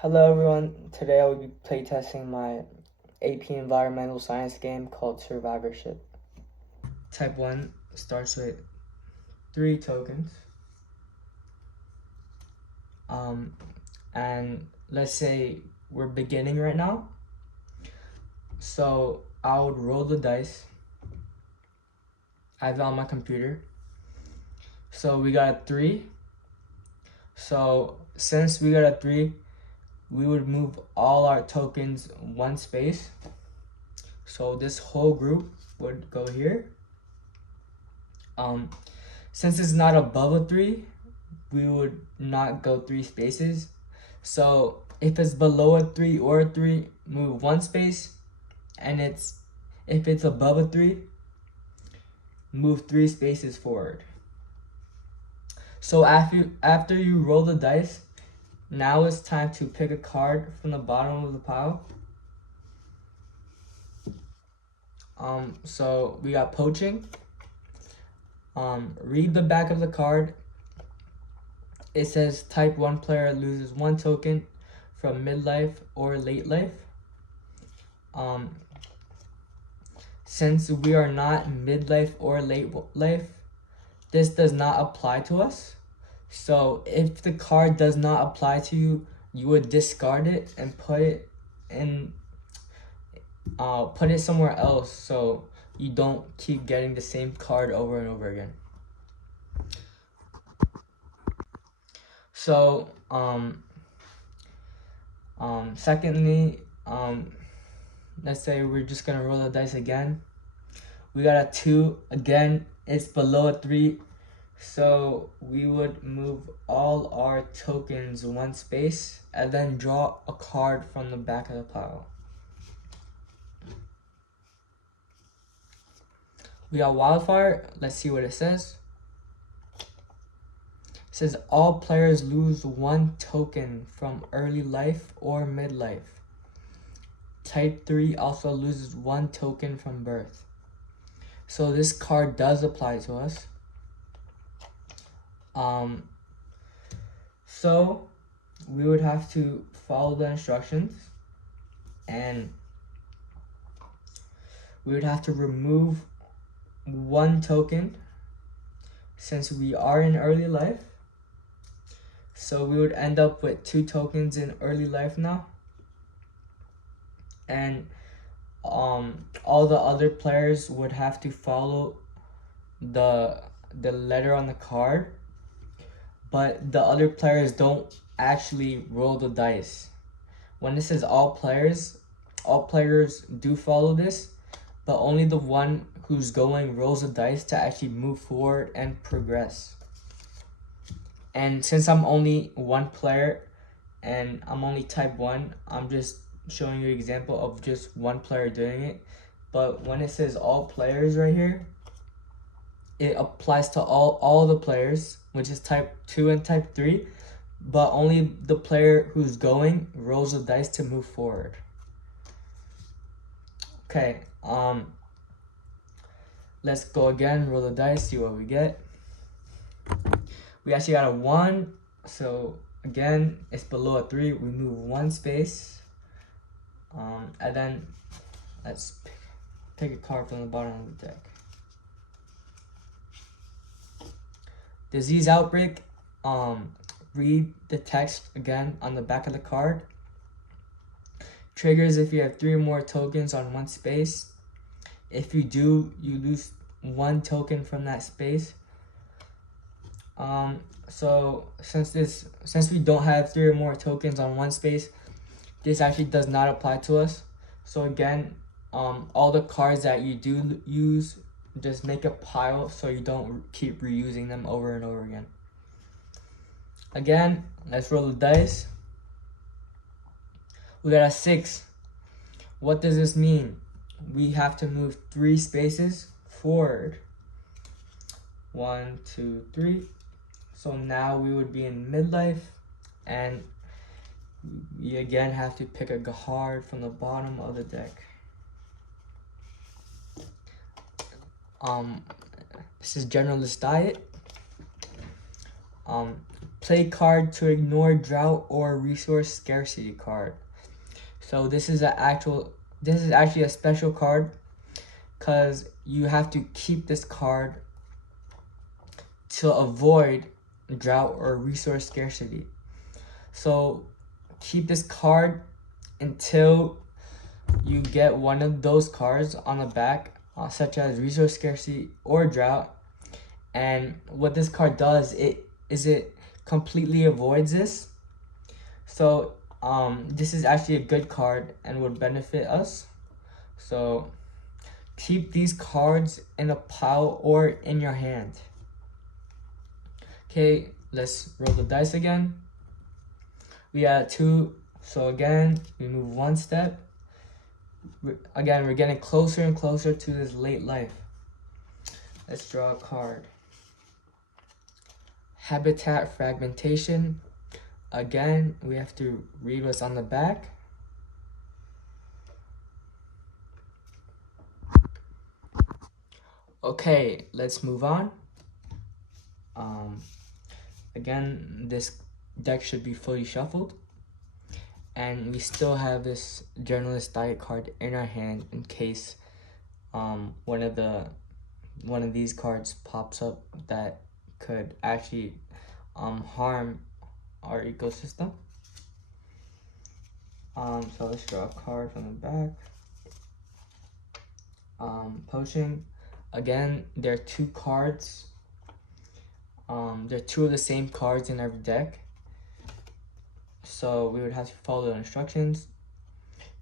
Hello everyone, today I will be playtesting my AP Environmental Science game called Survivorship. Type 1 starts with 3 tokens. And let's say we're beginning right now. So I would roll the dice. I have it on my computer. So we got a 3. So since we got a 3, we would move all our tokens one space. So this whole group would go here. Since it's not above a 3, we would not go 3 spaces. So if it's below a 3 or a 3, move 1 space. And if it's above a 3, move 3 spaces forward. So after you roll the dice, now it's time to pick a card from the bottom of the pile. So we got poaching. Read the back of the card. It says type 1 player loses 1 token from midlife or late life. Since we are not midlife or late life, this does not apply to us. So if the card does not apply to you, you would discard it and put it somewhere else so you don't keep getting the same card over and over again. So secondly, let's say we're just gonna roll the dice again. We got a 2 again. It's below a 3, so we would move all our tokens 1 space and then draw a card from the back of the pile. We got wildfire. Let's see what it says. It says all players lose 1 token from early life or midlife. Type 3 also loses 1 token from birth. So this card does apply to us. So we would have to follow the instructions, and we would have to remove 1 token since we are in early life. So we would end up with 2 tokens in early life now. And all the other players would have to follow the letter on the card, but the other players don't actually roll the dice. When it says all players do follow this, but only the one who's going rolls the dice to actually move forward and progress. And since I'm only 1 player and I'm only type 1, I'm just showing you an example of just 1 player doing it. But when it says all players right here, it applies to all the players, which is type 2 and type 3, but only the player who's going rolls the dice to move forward. Okay, let's go again, roll the dice, see what we get. We actually got a 1, so again, it's below a 3, we move 1 space. And then let's pick a card from the bottom of the deck. Disease outbreak. Read the text again on the back of the card. Triggers if you have 3 or more tokens on 1 space. If you do, you lose 1 token from that space. So since we don't have 3 or more tokens on 1 space, this actually does not apply to us. So again, all the cards that you do use, just make a pile so you don't keep reusing them over and over again. Again, let's roll the dice. We got a 6. What does this mean? We have to move 3 spaces forward. 1, 2, 3. So now we would be in midlife, and we again have to pick a card from the bottom of the deck. This is Generalist Diet. play card to ignore drought or resource scarcity card. So this is actually a special card because you have to keep this card to avoid drought or resource scarcity. So keep this card until you get one of those cards on the back, such as resource scarcity or drought. And what this card does, it completely avoids this. So this is actually a good card and would benefit us. So keep these cards in a pile or in your hand. Okay, let's roll the dice again. We had 2, so again, we move 1 step. Again, we're getting closer and closer to this late life. Let's draw a card. Habitat fragmentation. Again, we have to read what's on the back. Okay, let's move on. Again, this deck should be fully shuffled. And we still have this journalist diet card in our hand in case one of these cards pops up that could actually harm our ecosystem. So let's draw a card from the back. Poaching. Again, there are 2 cards. There are 2 of the same cards in every deck. So we would have to follow the instructions.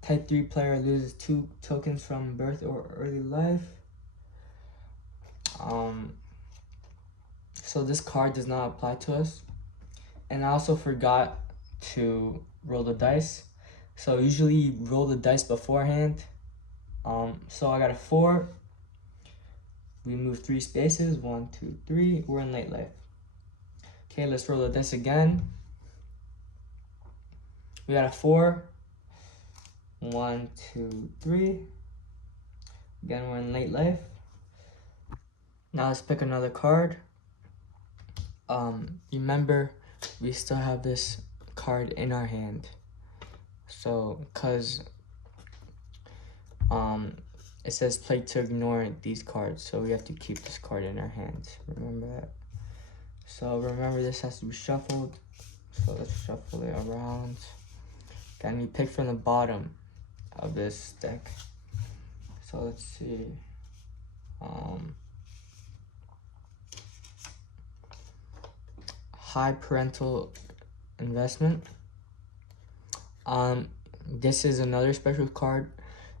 Type 3 player loses 2 tokens from birth or early life. So this card does not apply to us. And I also forgot to roll the dice. So usually you roll the dice beforehand. So I got a 4. We move 3 spaces. 1, 2, 3. We're in late life. Okay, let's roll the dice again. We got a 4. 1, 2, 3. Again, we're in late life. Now let's pick another card. Remember, we still have this card in our hand. So, cause it says play to ignore these cards, so we have to keep this card in our hands. Remember that. So remember, this has to be shuffled. So let's shuffle it around. And we pick from the bottom of this deck. So let's see. High parental investment. This is another special card,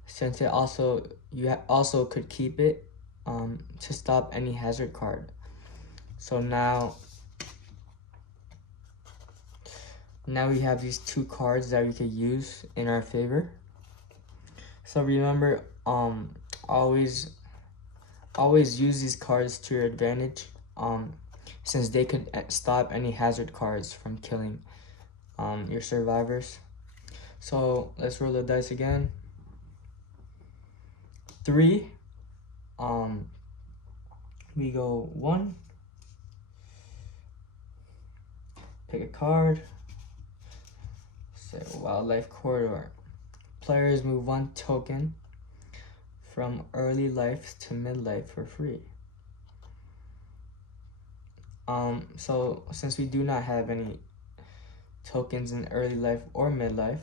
since it also could keep it to stop any hazard card. So now we have these 2 cards that we could use in our favor. So remember, always use these cards to your advantage, since they could stop any hazard cards from killing your survivors. So let's roll the dice again. 3. We go 1. Pick a card. Say wildlife corridor. Players move 1 token from early life to midlife for free. So since we do not have any tokens in early life or midlife,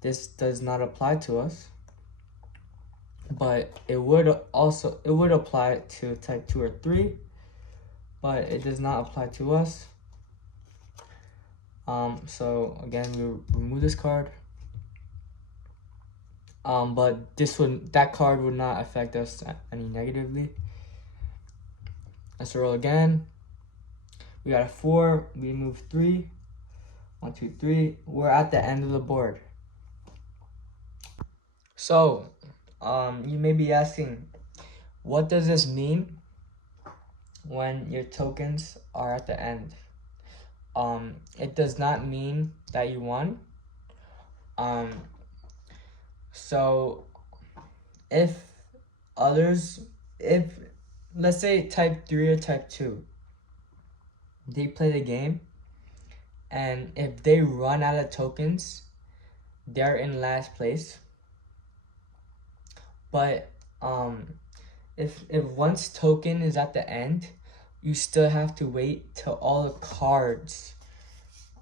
this does not apply to us. But it would apply to type 2 or 3, but it does not apply to us. So again, we remove this card. But that card would not affect us any negatively. Let's roll again. We got a 4. We move 3. 1, 2, 3. We're at the end of the board. So, you may be asking, what does this mean when your tokens are at the end? It does not mean that you won. So if let's say type 3 or type 2, they play the game, and if they run out of tokens, they're in last place. But if once token is at the end, you still have to wait till all the cards,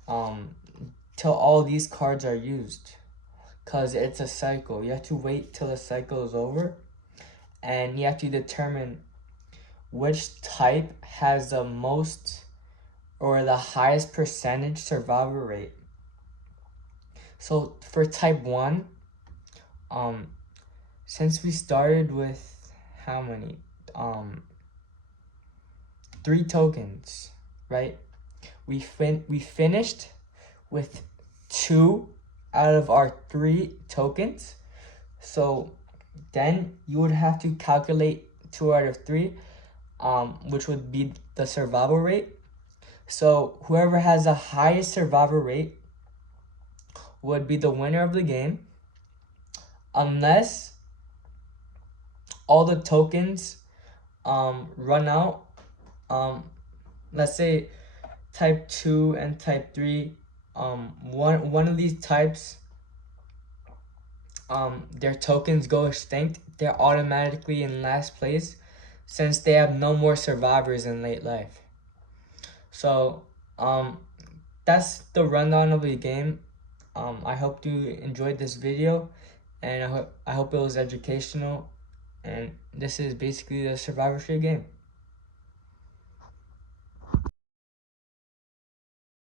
till all these cards are used, cause it's a cycle. You have to wait till the cycle is over, and you have to determine which type has the most or the highest percentage survival rate. So for type 1, since we started with how many? 3 tokens, right? We finished with 2 out of our 3 tokens. So then you would have to calculate 2 out of 3, which would be the survival rate. So whoever has the highest survival rate would be the winner of the game, unless all the tokens run out. Let's say type 2 and type 3, one of these types, their tokens go extinct. They're automatically in last place since they have no more survivors in late life. So that's the rundown of the game. I hope you enjoyed this video, and I hope it was educational, and this is basically the survivorship game.